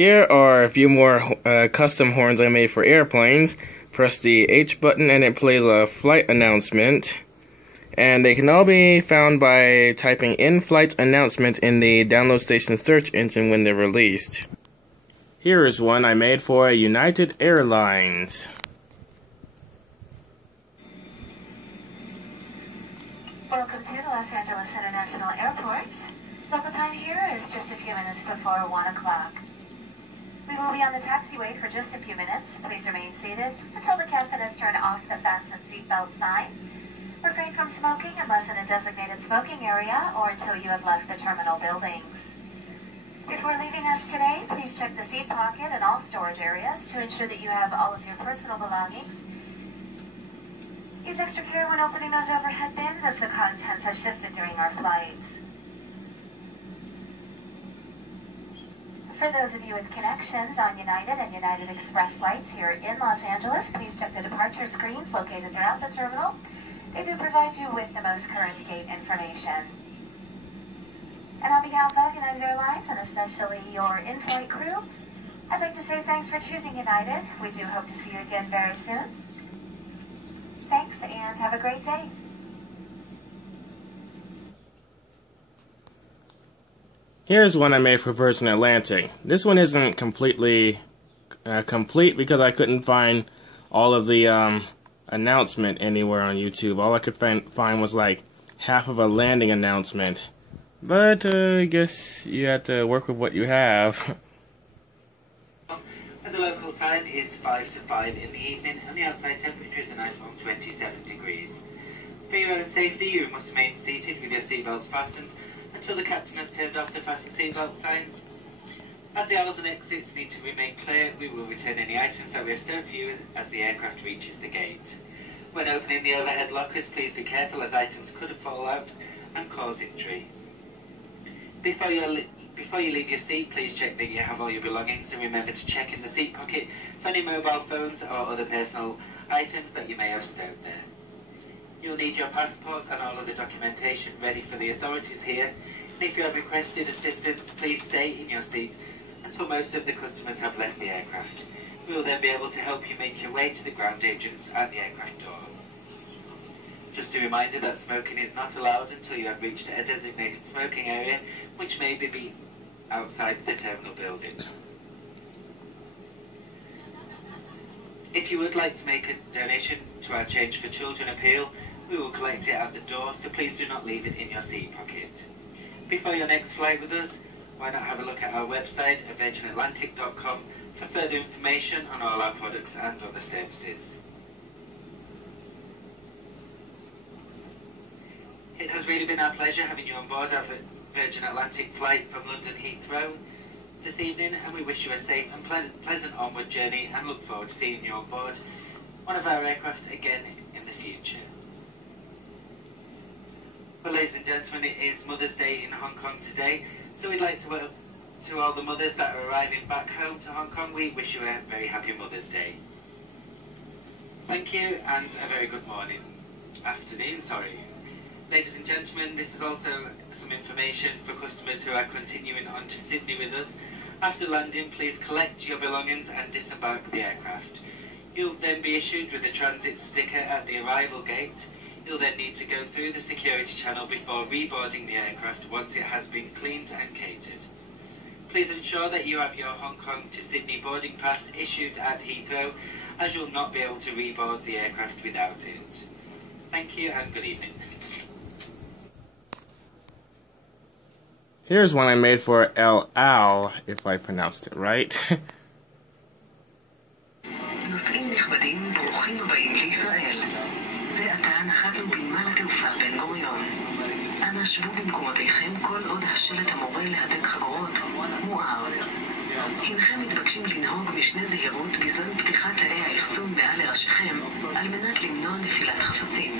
Here are a few more custom horns I made for airplanes. Press the H button and it plays a flight announcement. And they can all be found by typing in-flight announcement in the download station search engine when they're released. Here is one I made for United Airlines. Welcome to the Los Angeles International Airport. Local time here is just a few minutes before 1 o'clock. We will be on the taxiway for just a few minutes. Please remain seated until the captain has turned off the fasten seatbelt sign. Refrain from smoking unless in a designated smoking area or until you have left the terminal buildings. Before leaving us today, please check the seat pocket and all storage areas to ensure that you have all of your personal belongings. Use extra care when opening those overhead bins as the contents have shifted during our flights. For those of you with connections on United and United Express flights here in Los Angeles, please check the departure screens located throughout the terminal. They do provide you with the most current gate information. And on behalf of United Airlines and especially your in-flight crew, I'd like to say thanks for choosing United. We do hope to see you again very soon. Thanks and have a great day. Here's one I made for Virgin Atlantic. This one isn't completely complete because I couldn't find all of the announcement anywhere on YouTube. All I could find was like half of a landing announcement. But I guess you have to work with what you have. And the local time is 5 to 5 in the evening, and the outside temperature is a nice warm 27 degrees. For your own safety, you must remain seated with your seatbelts fastened until the captain has turned off the fasten seatbelt signs. As the aisles and exits need to remain clear, we will return any items that we have stowed for you as the aircraft reaches the gate. When opening the overhead lockers, please be careful as items could fall out and cause injury. Before you leave your seat, please check that you have all your belongings and remember to check in the seat pocket for any mobile phones or other personal items that you may have stowed there. You'll need your passport and all of the documentation ready for the authorities here, and if you have requested assistance, please stay in your seat until most of the customers have left the aircraft. We will then be able to help you make your way to the ground agents at the aircraft door. Just a reminder that smoking is not allowed until you have reached a designated smoking area, which may be outside the terminal building. If you would like to make a donation to our Change for Children appeal, we will collect it at the door, so please do not leave it in your seat pocket. Before your next flight with us, why not have a look at our website at virginatlantic.com for further information on all our products and other services. It has really been our pleasure having you on board our Virgin Atlantic flight from London Heathrow this evening, and we wish you a safe and pleasant onward journey and look forward to seeing you on board one of our aircraft again in the future. Well, ladies and gentlemen, it is Mother's Day in Hong Kong today, so we'd like to all the mothers that are arriving back home to Hong Kong, we wish you a very happy Mother's Day. Thank you, and a very good afternoon. Ladies and gentlemen, this is also some information for customers who are continuing on to Sydney with us. After landing, please collect your belongings and disembark the aircraft. You'll then be issued with a transit sticker at the arrival gate. You'll then need to go through the security channel before reboarding the aircraft once it has been cleaned and catered. Please ensure that you have your Hong Kong to Sydney boarding pass issued at Heathrow, as you'll not be able to reboard the aircraft without it. Thank you and good evening. Here's one I made for El Al, if I pronounced it right. נוסעים נכבדים, ברוכים הבאים לישראל. זה עתה נחתנו בנמל התעופה בן גוריון. אנא שבו במקומותיכם כל עוד השלט המורה להדק חגורות מואר. הנכם מתבקשים לנהוג משנה זהירות בזמן פתיחת תאי האחסון מעל לראשיכם על מנת למנוע נפילת חפצים.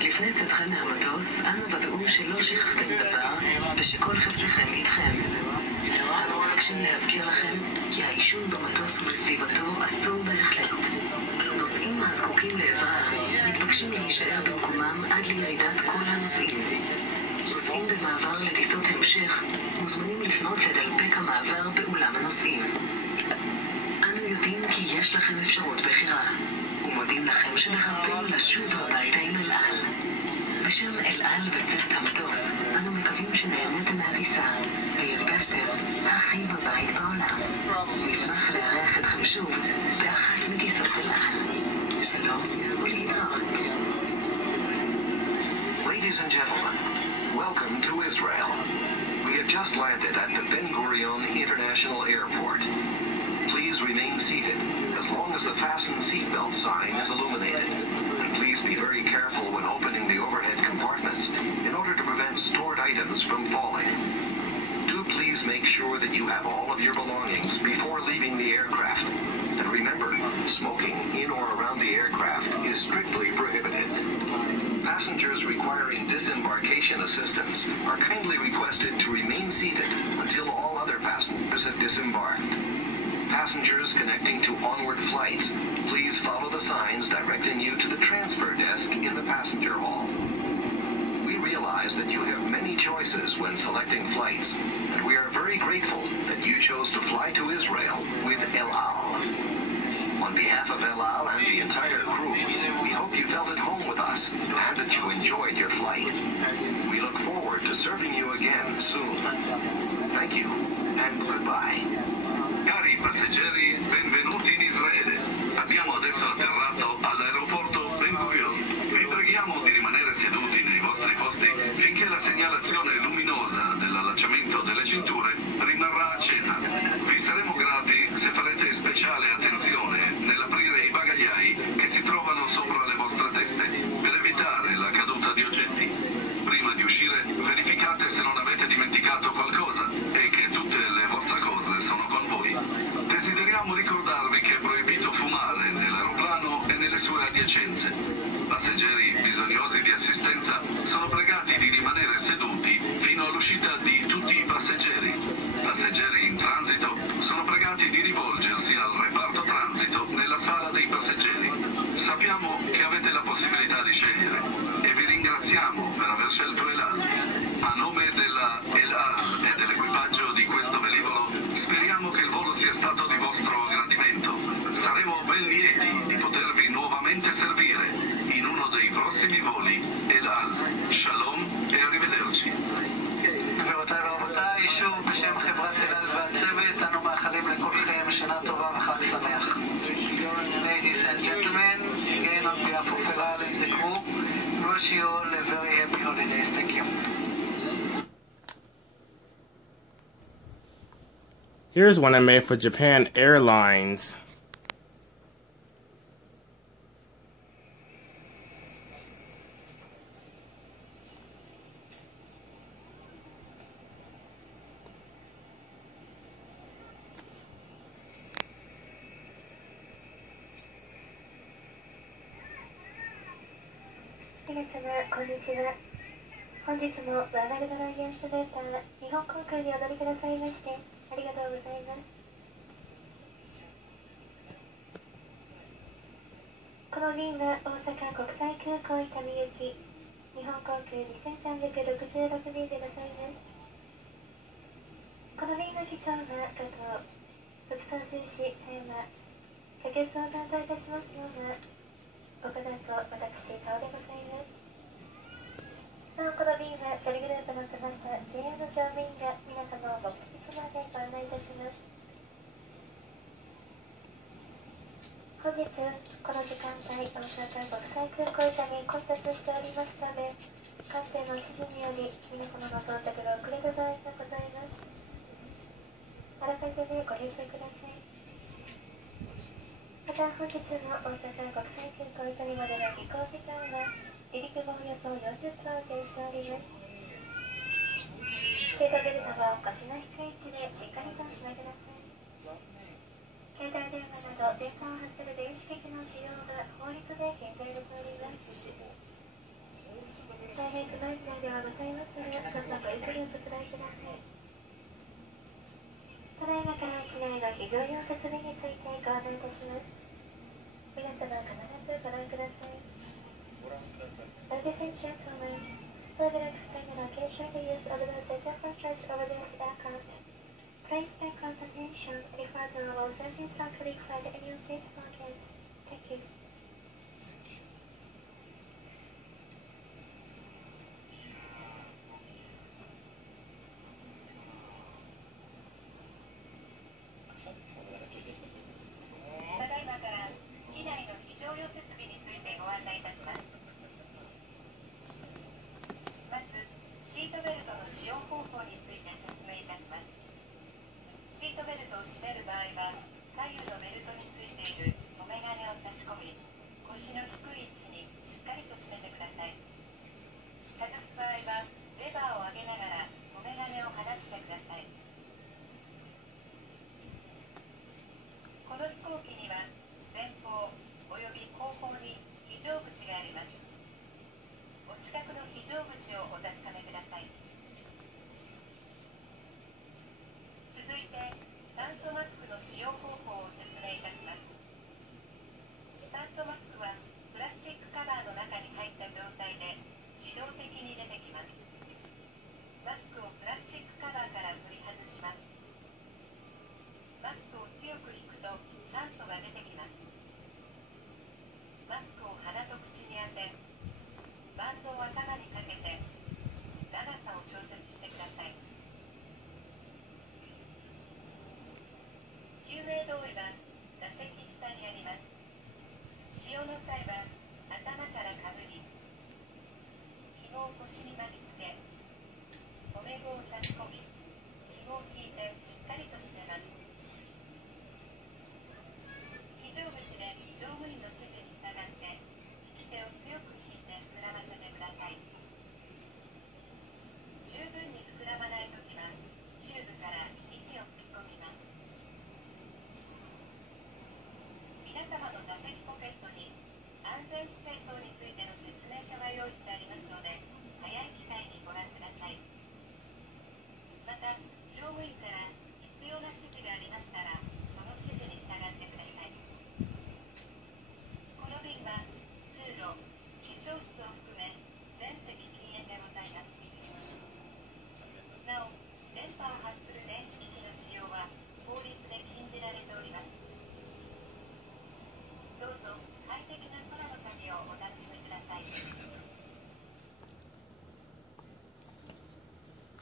לפני צאתכם מהמטוס, אנא ודאו שלא שכחתם דבר ושכל חפציכם איתכם. אנו מבקשים להזכיר לכם כי העישון במטוס ובסביבתו אסור בהחלט. נוסעים הזקוקים לעזרה מתבקשים להישאר במקומם עד לירידת כל הנוסעים. הנוסעים במעבר לטיסות המשך מוזמנים לפנות לדלפק המעבר באולם הנוסעים. אנו יודעים כי יש לכם אפשרות בחירה, ומודים לכם שבחרתם לשוב הביתה עם אל על. בשם אל על וצוות המטוס, אנו מקווים שנהנתם מהטיסה והרגשתם הכי בבית בעולם. נשמח לארח אתכם שוב באחת מטיסות אל על. שלום ולהתראות. Ladies and gentlemen, welcome to Israel. We have just landed at the Ben Gurion International Airport. Please remain seated as long as the fasten seatbelt sign is illuminated. And please be very careful when opening the overhead compartments in order to prevent stored items from falling. Do please make sure that you have all of your belongings before leaving the aircraft. And remember, smoking in or around the aircraft is strictly prohibited. Passengers requiring disembarkation assistance are kindly requested to remain seated until all other passengers have disembarked. Passengers connecting to onward flights, please follow the signs directing you to the transfer desk in the passenger hall. We realize that you have many choices when selecting flights, and we are very grateful that you chose to fly to Israel with El Al. On behalf of El Al and the entire crew, we hope you felt at home with us and that you enjoyed your flight. We look forward to serving you again soon. Thank you and goodbye. Cari passeggeri, benvenuti in Israele. Abbiamo adesso atterrato all'aeroporto Ben Gurion. Vi preghiamo di rimanere seduti nei vostri posti finché la segnalazione luminosa dell'allacciamento delle cinture rimarrà accesa. Vi saremo grati se farete speciale attenzione nell'aprire i bagagliai che si trovano sopra le vostre teste per evitare la caduta di oggetti. Prima di uscire, verificate se non avete dimenticato qualcosa e che tutte le vostre cose sono con voi. Desideriamo ricordarvi che è proibito fumare nell'aeroplano e nelle sue adiacenze. Passeggeri bisognosi di assistenza sono pregati di rimanere seduti fino all'uscita di tutti i passeggeri. Passeggeri in transito sono pregati di rivolgersi al reparto transito nella sala dei passeggeri. Sappiamo che avete la possibilità di scegliere e vi ringraziamo per aver scelto El Al. A nome della El Al e dell'equipaggio di questo velivolo, speriamo che il volo sia stato di vostro gradimento. Saremo ben lieti di potervi nuovamente servire in uno dei prossimi voli. El Al. Shalom e arrivederci. גבירותיי ורבותיי, שוב בשם חברת אל על והצוות, אנו מאחלים לכולכם שנה טובה וחג שמח. Ladies and gentlemen, again on behalf of El Al and the crew, we wish you all a very happy holidays. Thank you. Here's one I made for Japan Airlines.皆様、こんにちは。本日もワールドロイヤルスルーター日本航空にお乗りくださいましてありがとうございます。この便は大阪国際空港伊丹行き日本航空2366便でございます。この便の機長は加藤、副操縦士葉山、客室を担当いたしますのは岡田と私、顔でございます。なお、この便はキャリグループの翼、JA の乗務員が皆様を目的地までご案内いたします。本日、この時間帯、大阪国際空港板に混雑しておりますため、官邸の指示により皆様の到着が遅れた場合がございます。あらかじめご了承ください。また本日の大阪国際空港板にまでの飛行時間は離陸後およそ40分停しております。シートベルトはお腰の低い位置でしっかりと締めてください。携帯電話など電波を発する電子機器の使用が法律で禁じられております。大変不安定ではございますが、どうぞごゆっくりお使いください。ただいまから機内の非常用設備についてご案内いたします。皆様必ずご覧ください。Ladies and gentlemen, We will explain the location and use of the data features over this aircraft. Please take confirmation refer to our settings and click find any update login. Thank you.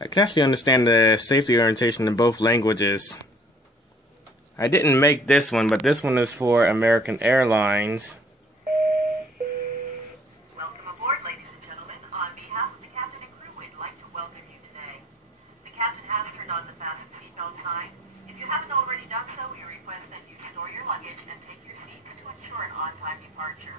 I can actually understand the safety orientation in both languages. I didn't make this one, but this one is for American Airlines. Welcome aboard, ladies and gentlemen. On behalf of the captain and crew, we'd like to welcome you today. The captain has turned on the fasten seatbelt sign. If you haven't already done so, we request that you store your luggage and take your seats to ensure an on-time departure.